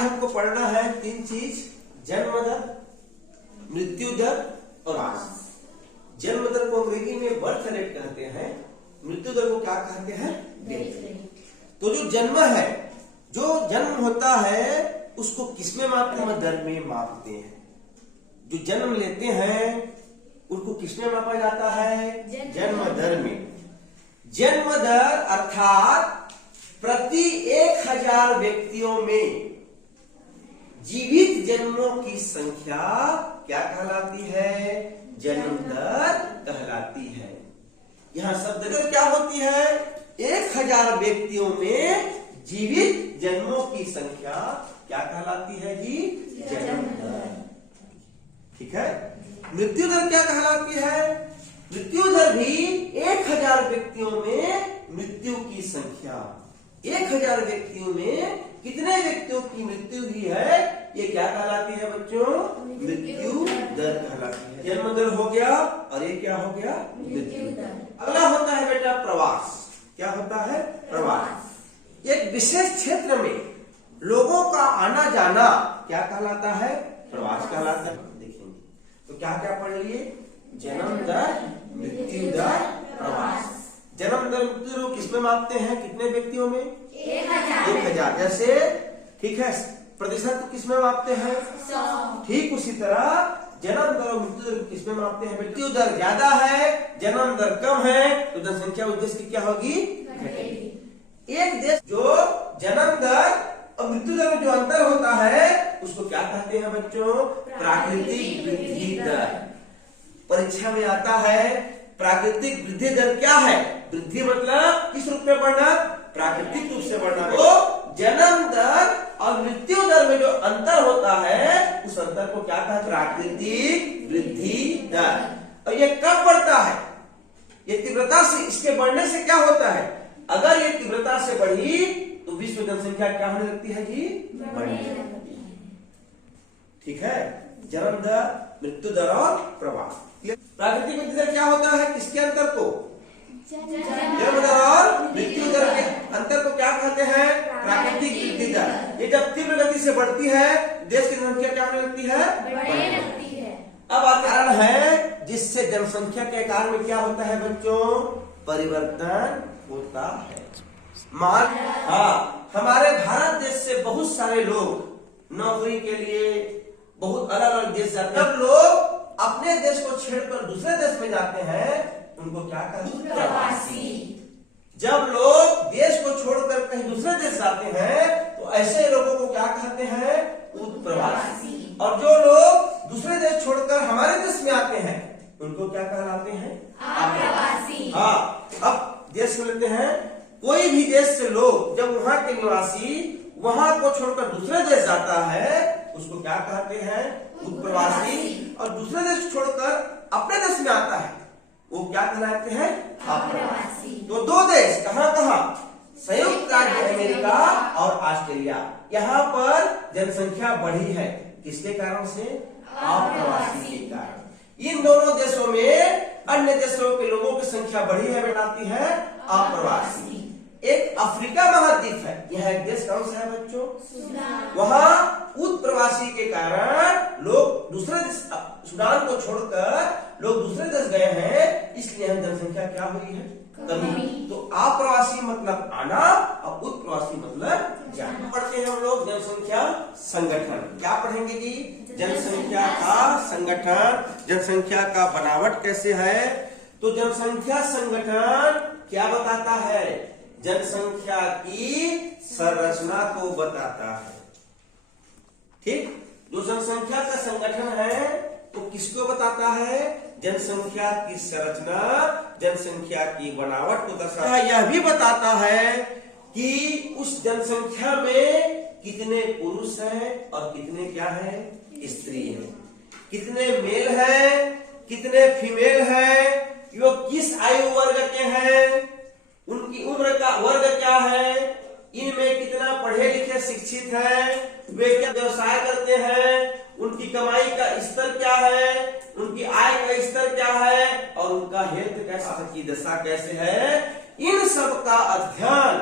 आज हमको पढ़ना है 3 चीज, जन्म दर, मृत्यु दर और आस। जन्म दर को अंग्रेजी में बर्थ रेट कहते हैं, मृत्यु दर को क्या कहते हैं, डेथ रेट। तो जो जन्म है, जो जन्म होता है उसको किसमें मापते हैं, दर में मापते हैं। जो जन्म लेते हैं उनको किसमें मापा जाता है, जन्म दर में। जन्म दर अर्थात प्रति 1000 व्यक्तियों में जीवित जन्मों की संख्या क्या कहलाती है, जन्म दर कहलाती है। यहां शब्द दर क्या होती है, 1000 व्यक्तियों में जीवित जन्मों की संख्या क्या कहलाती है जी, जन्म दर। ठीक है। मृत्यु दर क्या कहलाती है, मृत्यु दर भी 1000 व्यक्तियों में मृत्यु की संख्या। 1000 व्यक्तियों में कितने व्यक्तियों की मृत्यु हुई है, ये क्या कहलाती है बच्चों, मृत्यु दर कहलाती है। जन्म दर हो गया और ये क्या हो गया, मृत्यु दर। अगला होता है बेटा प्रवास। क्या होता है, प्रवास। एक विशेष क्षेत्र में लोगों का आना जाना क्या कहलाता है, प्रवास कहलाता है। देखेंगे तो क्या क्या पढ़ लिए, जन्म दर, मृत्यु दर, प्रवास। जन्म दर मृत्यु दर किसमें मापते हैं, कितने व्यक्तियों में, 1000। जैसे ठीक है, प्रतिशत किसमें मापते हैं, 100। ठीक उसी तरह जन्म दर और मृत्यु दर किसमें मापते हैं, मृत्यु दर ज्यादा है, जन्म दर कम है तो जनसंख्या उस देश की क्या होगी, घटेगी। एक देश जो जन्म दर और मृत्यु दर में जो अंतर होता है उसको क्या कहते हैं बच्चों, प्राकृतिक वृद्धि दर। परीक्षा में आता है प्राकृतिक वृद्धि दर क्या है, वृद्धि मतलब किस रूप में बढ़ना, प्राकृतिक रूप से बढ़ना। तो जन्म दर और मृत्यु दर में जो अंतर होता है उस अंतर को क्या कहते हैं, प्राकृतिक वृद्धि दर। और ये कब बढ़ता है, ये तीव्रता से, इसके बढ़ने से क्या होता है, अगर ये तीव्रता से बढ़ी तो विश्व जनसंख्या क्या होने लगती है जी, बढ़ने लगती है। ठीक है। जन्म दर, मृत्यु दर और प्रवास। प्राकृतिक वृद्धि दर क्या होता है, किसके अंतर को, जन्म दर और मृत्यु दर के अंतर को क्या कहते हैं, प्राकृतिक वृद्धि दर। ये जब तीव्र गति से बढ़ती है देश की जनसंख्या क्या होने लगती है, बढ़ने लगती है। अब कारण है जिससे जनसंख्या के आकार में क्या होता है बच्चों, परिवर्तन होता है। हमारे भारत देश से बहुत सारे लोग नौकरी के लिए बहुत अलग अलग देश जाते हैं। जब लोग अपने देश को छोड़कर दूसरे देश में जाते हैं उनको क्या कहते हैं, प्रवासी। जब लोग देश को छोड़कर कहीं दूसरे देश जाते हैं तो ऐसे लोगों को क्या कहते हैं, उत्प्रवासी। और जो लोग दूसरे देश छोड़कर हमारे देश में आते हैं उनको क्या कहलाते हैं, आप्रवासी। हाँ, अब देश में लेते हैं, कोई भी देश से लोग जब वहां के निवासी वहां को छोड़कर दूसरे देश जाता है उसको क्या कहते हैं, उत्प्रवासी। और दूसरे देश छोड़कर अपने देश में आता है वो क्या कहलाते हैं, आप्रवासी। तो दो देश कहाँ कहाँ, संयुक्त राज्य अमेरिका और ऑस्ट्रेलिया, यहाँ पर जनसंख्या बढ़ी है किसके कारण से, आप्रवासी के कारण। इन दोनों देशों में अन्य देशों के लोगों की संख्या बढ़ी है, बताती है आप्रवासी। एक अफ्रीका महाद्वीप है, यह एक देश कौन सा है बच्चों, वहाँ उत्प्रवासी के कारण लोग दूसरे देश, सूडान को छोड़कर लोग दूसरे देश गए हैं, इसलिए जनसंख्या क्या हुई है, कमी। तो अप्रवासी मतलब आना और उत्प्रवासी मतलब जाना। पढ़ते हैं हम लोग जनसंख्या संगठन। क्या पढ़ेंगे जी, जनसंख्या का संगठन, जनसंख्या का बनावट कैसे है। तो जनसंख्या संगठन क्या बताता है, जनसंख्या की संरचना को बताता है। ठीक, जो जनसंख्या का संगठन है तो किसको बताता है, जनसंख्या की संरचना, जनसंख्या की बनावट को दर्शाता है। यह भी बताता है कि उस जनसंख्या में कितने पुरुष हैं और कितने क्या है, स्त्री हैं, कितने मेल हैं, कितने फीमेल हैं, वो किस आयु वर्ग के हैं, उनकी उम्र का वर्ग क्या है, इनमें कितना पढ़े लिखे शिक्षित हैं, वे क्या व्यवसाय करते हैं, उनकी कमाई का स्तर क्या है, उनकी आय का स्तर क्या है और उनका हेल्थ कैसा की दशा कैसे है। इन सब का अध्ययन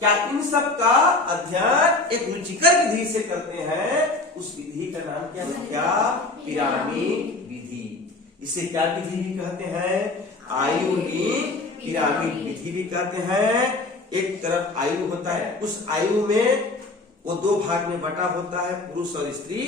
क्या इन सब का अध्ययन एक रुचिकर विधि से करते हैं, उस विधि का नाम क्या है? क्या? पिरामिड विधि। इसे क्या विधि भी कहते हैं? आयु लिंक पिरामिड विधि भी कहते हैं। एक तरफ आयु होता है, उस आयु में वो दो भाग में बटा होता है, पुरुष और स्त्री।